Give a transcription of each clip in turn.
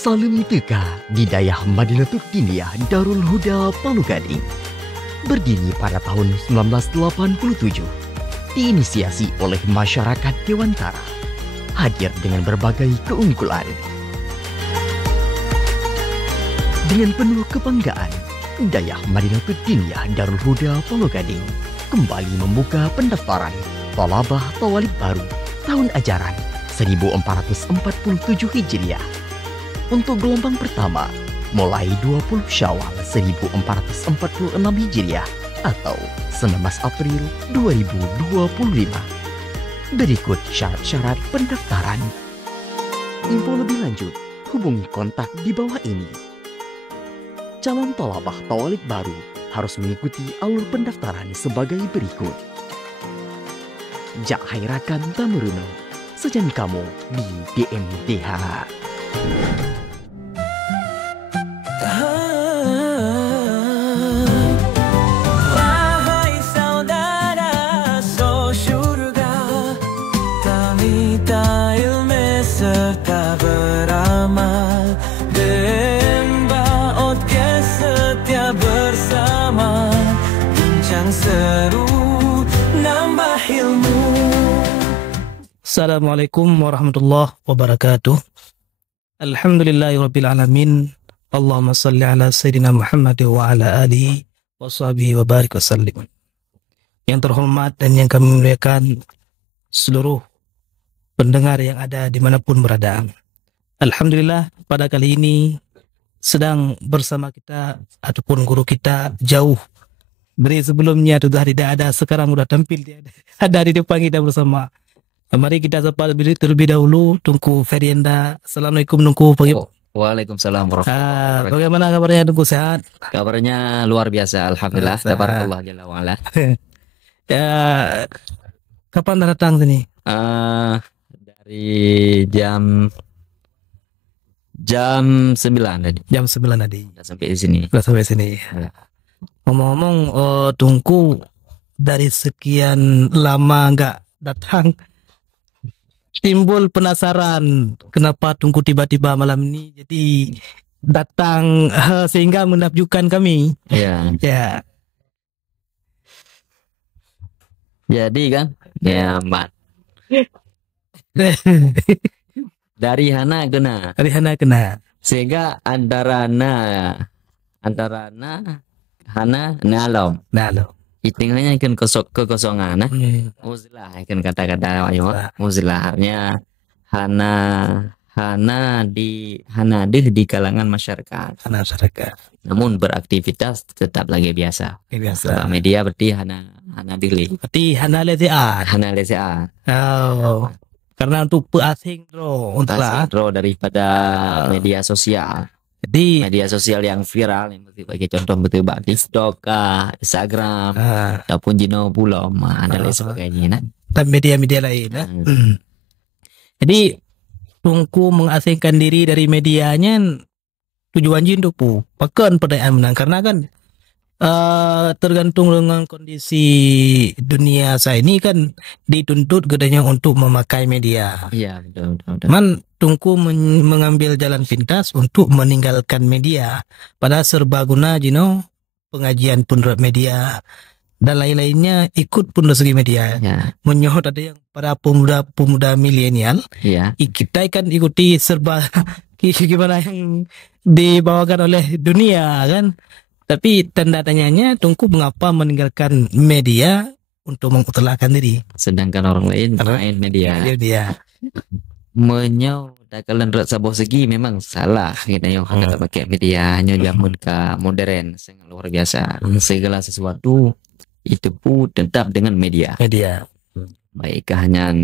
Salim Teka di Dayah Madinatul Diniyah Darul Huda Palu Gading. Berdiri pada tahun 1987, diinisiasi oleh masyarakat Dewantara, hadir dengan berbagai keunggulan. Dengan penuh kebanggaan, Dayah Madinatul Diniyah Darul Huda Palu Gading kembali membuka pendaftaran Thalabah Thawalib baru tahun ajaran 1447 Hijriah. Untuk gelombang pertama, mulai 20 Syawal 1446 Hijriah atau 19 April 2025. Berikut syarat-syarat pendaftaran. Info lebih lanjut, hubungi kontak di bawah ini. Calon Thalabah Thawalib baru harus mengikuti alur pendaftaran sebagai berikut. Jak Hairakan Tamuruno, sejan kamu di DMDH. Wahai saudara, so syurga, talita ilmu serta beramal, demba otke setia bersama, bincang seru nambah ilmu. Assalamualaikum warahmatullahi wabarakatuh. Alhamdulillahirabbil alamin. Allahumma salli ala sayyidina Muhammad wa ala alihi wa sahbihi wa barik wa sallim. Yang terhormat dan yang kami muliakan seluruh pendengar yang ada dimanapun berada. Alhamdulillah pada kali ini sedang bersama kita ataupun guru kita jauh dari sebelumnya sudah tidak ada, sekarang sudah tampil ada di depan kita bersama. Mari kita sapa terlebih dahulu Tunku Ferienda. Assalamualaikum Tunku. Waalaikumsalam warahmatullahi wabarakatuh. Bagaimana kabarnya Tunku, sehat? Kabarnya luar biasa, alhamdulillah. Tabarakallah jalla wa ala. Ya, kapan datang sini? Dari jam 9 tadi. Jam 9 tadi. Udah sampai di sini. Sudah sampai sini. Ya. Ngomong-ngomong, Tunku dari sekian lama nggak datang, timbul penasaran kenapa Tunku tiba-tiba malam ini jadi datang sehingga menakjubkan kami. Ya. Ya. Jadi kan, ya Mbak. Dari Hana kena. Dari Hana kena. Sehingga antara Hana Nalom. Nah, Hitungannya kan kekosongan, nah. Muzilah kan kata-kata ayo. Muzilahnya Hana di kalangan masyarakat. Hana masyarakat. Namun beraktivitas tetap lagi biasa. Biasa. Media berarti Hana dili. Berarti Hana lesean. Hana LCA. Oh. Karena untuk peasing untuk daripada media sosial. Jadi Media sosial yang viral yang sebagai contoh betul TikTok, Instagram, ataupun Jino Bulom, dan lain sebagainya. Nah. dan media-media lain. Jadi Tunku mengasingkan diri dari medianya tujuan untuk pakan perdayaan menang karena kan tergantung dengan kondisi dunia saya ini kan dituntut gedenya untuk memakai media. Iya betul. Man Tunku mengambil jalan pintas untuk meninggalkan media pada serbaguna pengajian pun media dan lain-lainnya ikut pun dari segi media. Ya. Menyohot ada yang para pemuda milenial. Iya. Kita kan ikuti serba gimana yang dibawakan oleh dunia kan. Tapi tanda tanyanya Tunku mengapa meninggalkan media untuk mengutarakan diri. Sedangkan orang lain main media. Dia. Dakalan sebuah segi memang salah kita yang kalau pakai media hanya zaman ke modern sangat luar biasa. Segala sesuatu itu pun tetap dengan media. Baik hanya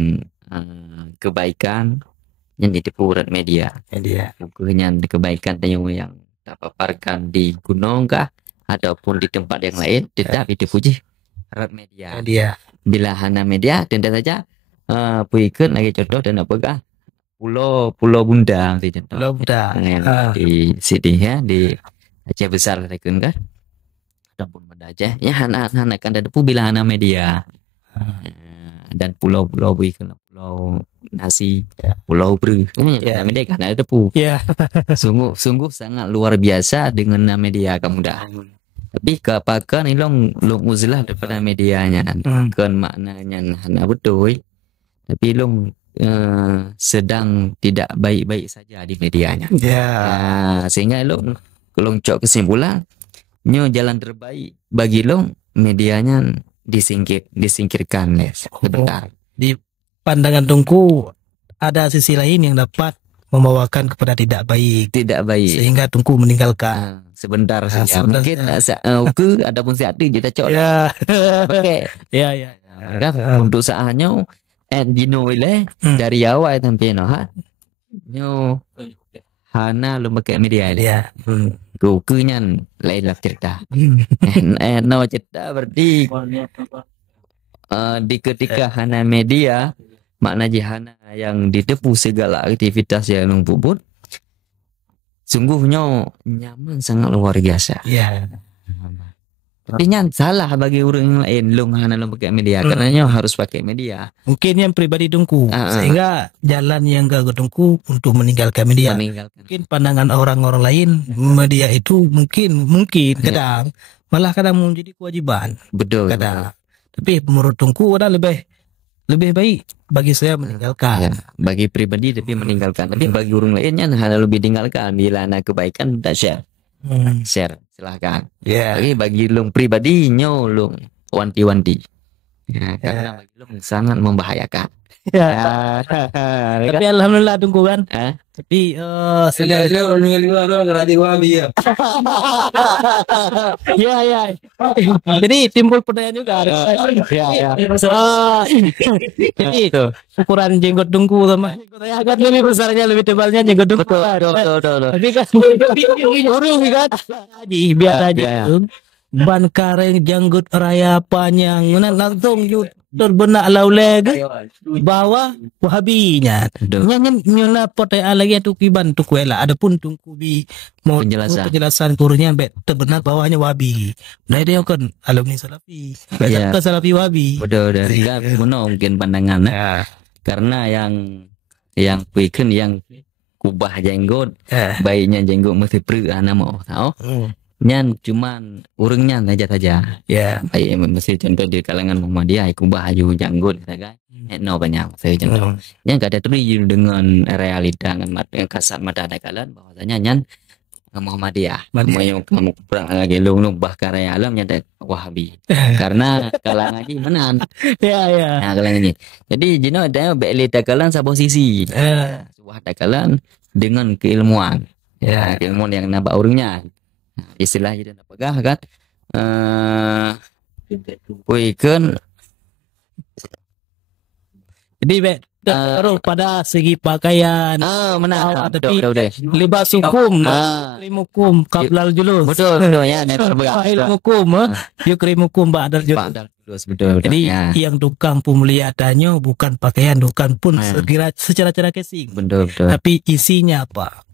kebaikan yang ditipu media. Bukannya kebaikan yang terpaparkan di gunung kah ataupun di tempat yang lain tetap dipuji media. Bila hanya media tentu saja puikan lagi contoh dan apakah Pulau Bunda di contoh. Pulau Bunda. Di sini ya di Aceh besar kan ataupun Banda Aceh ya anak-anak kan ada bila hana media dan pulau-pulau Pulau Nasi, Pulau Bru. Media kan ada tepu. Sungguh sangat luar biasa dengan media kamu dah. Tapi kepakan ilong uzlah daripada medianya kan maknanya hana betul. Tapi ilong sedang tidak baik-baik saja di medianya. Sehingga ilong cok kesimpulan nyo jalan terbaik bagi ilong medianya disingkirkan sebentar. Di pandangan Tungku ada sisi lain yang dapat membawakan kepada tidak baik sehingga Tungku meninggalkan sebentar saja mungkin adapun siapa kita cok pakai untuk saatnya Gino dari awal sampai nyo hana lu pakai media kukunya lain lah cerita no cerita berarti di ketika hana media makna jihana yang ditepu segala aktivitas yang membubut sungguhnya nyaman sangat luar biasa. Tapi salah bagi orang lain hana pakai media karena harus pakai media. Mungkin yang pribadi Tungku sehingga jalan yang gak Tungku untuk meninggalkan media. Mungkin pandangan orang-orang lain media itu mungkin kadang malah kadang menjadi kewajiban. Betul. Kadang. Tapi menurut Tungku ada lebih baik bagi saya meninggalkan. Bagi pribadi tapi meninggalkan. Tapi bagi orang lainnya hanya lebih tinggalkan. Bila ada kebaikan tak share. Share silahkan. Bagi long pribadi long wanti-wanti. Karena bagi long sangat membahayakan. Tapi alhamdulillah Tungku kan. Tapi jadi timbul pertanyaan juga. Jadi ukuran jenggot Tungku sama saya kan lebih besarnya lebih tebalnya jenggot Tungku. Tapi kan urung kan biasa aja. Ban kareng janggut raya panjang langsung terbenak lauleg bawah wahabinya nyana potai lagi tu kiban tu kuela adapun Tungku bi mau penjelasan kurnya terbenak bawahnya wahabi nah dia kan alumni salafi ke salafi wahabi betul sehingga mungkin pandangan karena yang piken yang kubah jenggot baiknya jenggot mesti pru mau tahu nyan cuman urungnya saja baik mesti contoh di kalangan Muhammadiyah kubah baju janggut kan no banyak saya contoh yang kada teri dengan realita dengan kasat mata ada kalan bahwasanya nyan Muhammadiyah kamu kurang lagi lu bah karya alam nyata Wahabi karena kalangan ini menan nah kalangan ini jadi jino ada belita kalan sa posisi sebuah kalan dengan keilmuan keilmuan yang nambah urungnya istilahnya dan apakah kan kan jadi taruh pada segi pakaian tapi libas hukum ilmu hukum kablal julus betul ya ilmu hukum yukrim hukum ba'dal julus betul jadi yang tukang pemuliaannya bukan pakaian bukan pun secara casing betul tapi isinya apa.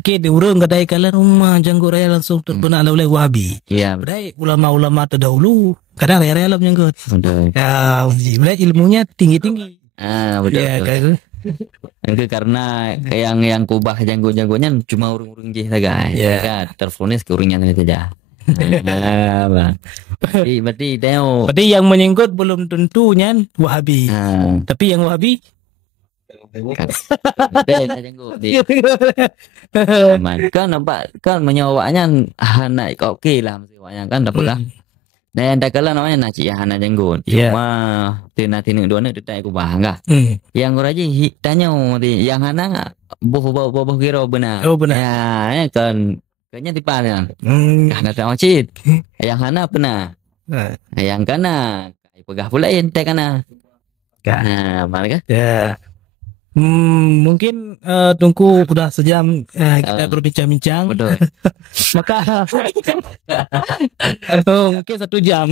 Oke, diurung gadai kalian rumah janggut raya langsung terbenak oleh Wahabi. Badai ulama-ulama terdahulu kadang raya alam janggut. Betul. Mulai ilmunya tinggi-tinggi. Betul. Itu karena yang kubah janggut-janggutnya cuma urung-urung je saja. Terfonis ke urungnya saja. Berarti yang menyenggut belum tentunya Wahabi. Tapi yang Wahabi kan nampak kan menyawaknya hana oke lah mestinya kan dapat lah nah yang dakalan namanya naci hana jenggot cuma tina dua ni detai aku bangga yang oraji tanya yang hana boh kira benar ya kan kayaknya tipanya karena tak macit yang hana pernah yang kana pegah pula ente kana mana kan mungkin Tungku udah sejam kita berbincang-bincang. Betul. Maka mungkin 1 jam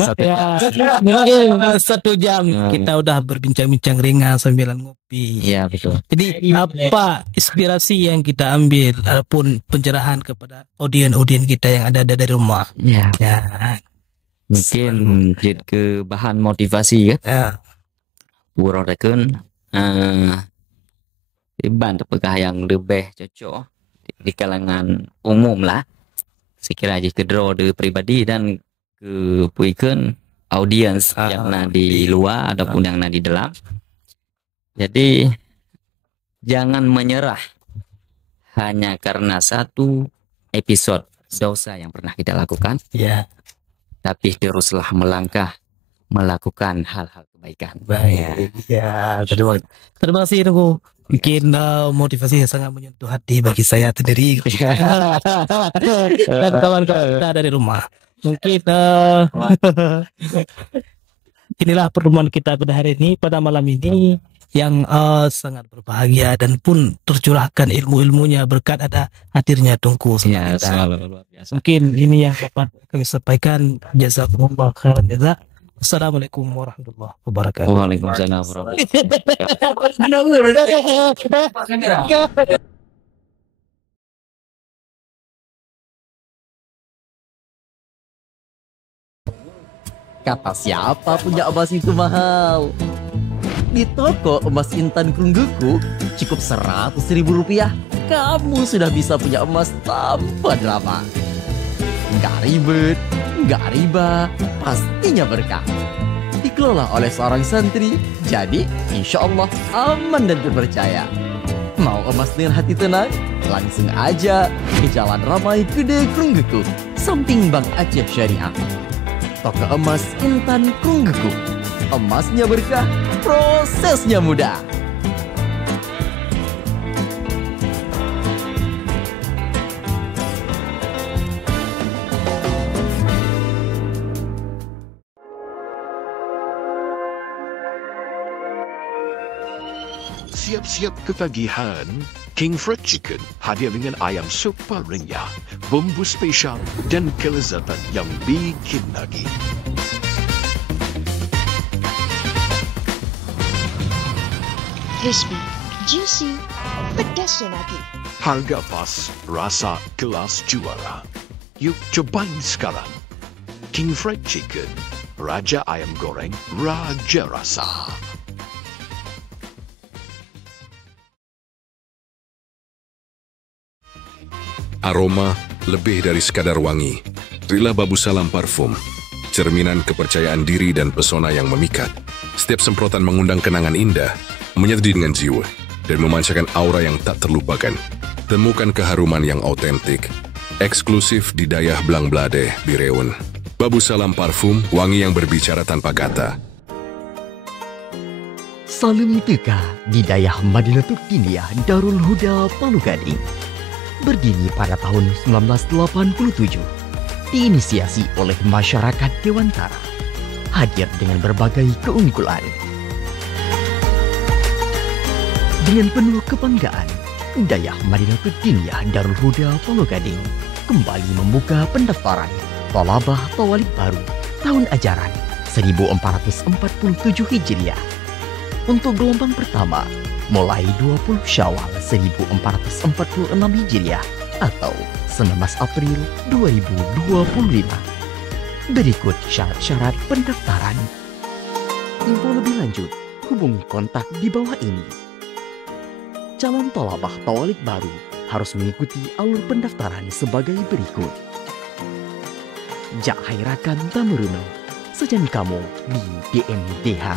mungkin 1 jam kita udah berbincang-bincang ringan sambil ngopi. Iya betul. Jadi apa inspirasi yang kita ambil ataupun pencerahan kepada audien kita yang ada dari rumah? Mungkin ke bahan motivasi kan. Urang bantu pegah yang lebih cocok di kalangan umum lah. Sekira aja ke draw de pribadi dan ke puikan audiens yang di luar ataupun yang di dalam. Jadi jangan menyerah hanya karena satu episode dosa yang pernah kita lakukan. Ya. Tapi teruslah melangkah melakukan hal-hal kebaikan. Baik. Ya, terima kasih Nunggu. Mungkin motivasi yang sangat menyentuh hati bagi saya sendiri dan kawan-kawan kita dari rumah. Mungkin inilah pertemuan kita pada hari ini, pada malam ini yang sangat berbahagia dan pun tercurahkan ilmu-ilmunya berkat ada hadirnya Tungku. Ya, selalu luar biasa. Mungkin ini yang dapat kami sampaikan. Jazakumullah khairan jazak. Assalamualaikum warahmatullahi wabarakatuh. Waalaikumsalam warahmatullahi wabarakatuh. Kata siapa punya emas itu mahal? Di toko emas Intan Krungguku cukup 100.000 rupiah. Kamu sudah bisa punya emas tanpa drama. Nggak ribet, nggak riba, pastinya berkah. Dikelola oleh seorang santri, jadi insya Allah aman dan terpercaya. Mau emas dengan hati tenang? Langsung aja ke Jalan Ramai Gede Krungguku, samping Bank Aceh Syariah. Toko emas Intan Krungguku. Emasnya berkah, prosesnya mudah. Siap-siap ketagihan, King Fried Chicken hadir dengan ayam super renyah, bumbu spesial dan kelezatan yang bikin nagih. Crispy, juicy, pedasnya nagih. Harga pas, rasa kelas juara. Yuk cobain sekarang. King Fried Chicken, Raja Ayam Goreng, Raja Rasa. Aroma lebih dari sekadar wangi. Rila Babu Salam Parfum, cerminan kepercayaan diri dan pesona yang memikat. Setiap semprotan mengundang kenangan indah, menyatu dengan jiwa, dan memancarkan aura yang tak terlupakan. Temukan keharuman yang autentik, eksklusif di Dayah Blang Blade, Bireun. Babu Salam Parfum, wangi yang berbicara tanpa kata. Salim Teka di Dayah Madinatul Diniyah Darul Huda Palu Gading. Berdiri pada tahun 1987, diinisiasi oleh masyarakat Dewantara, hadir dengan berbagai keunggulan. Dengan penuh kebanggaan, Dayah Madinatul Diniyah Darul Huda Palu Gading kembali membuka pendaftaran Thalabah Tawalib baru tahun ajaran 1447 Hijriah. Untuk gelombang pertama, mulai 20 Syawal 1446 Hijriah atau 19 April 2025. Berikut syarat-syarat pendaftaran. Info lebih lanjut, hubungi kontak di bawah ini. Calon Thalabah Tawalib baru harus mengikuti alur pendaftaran sebagai berikut. Jak Hairakan Tamuruno, sejan kamu di DMDH.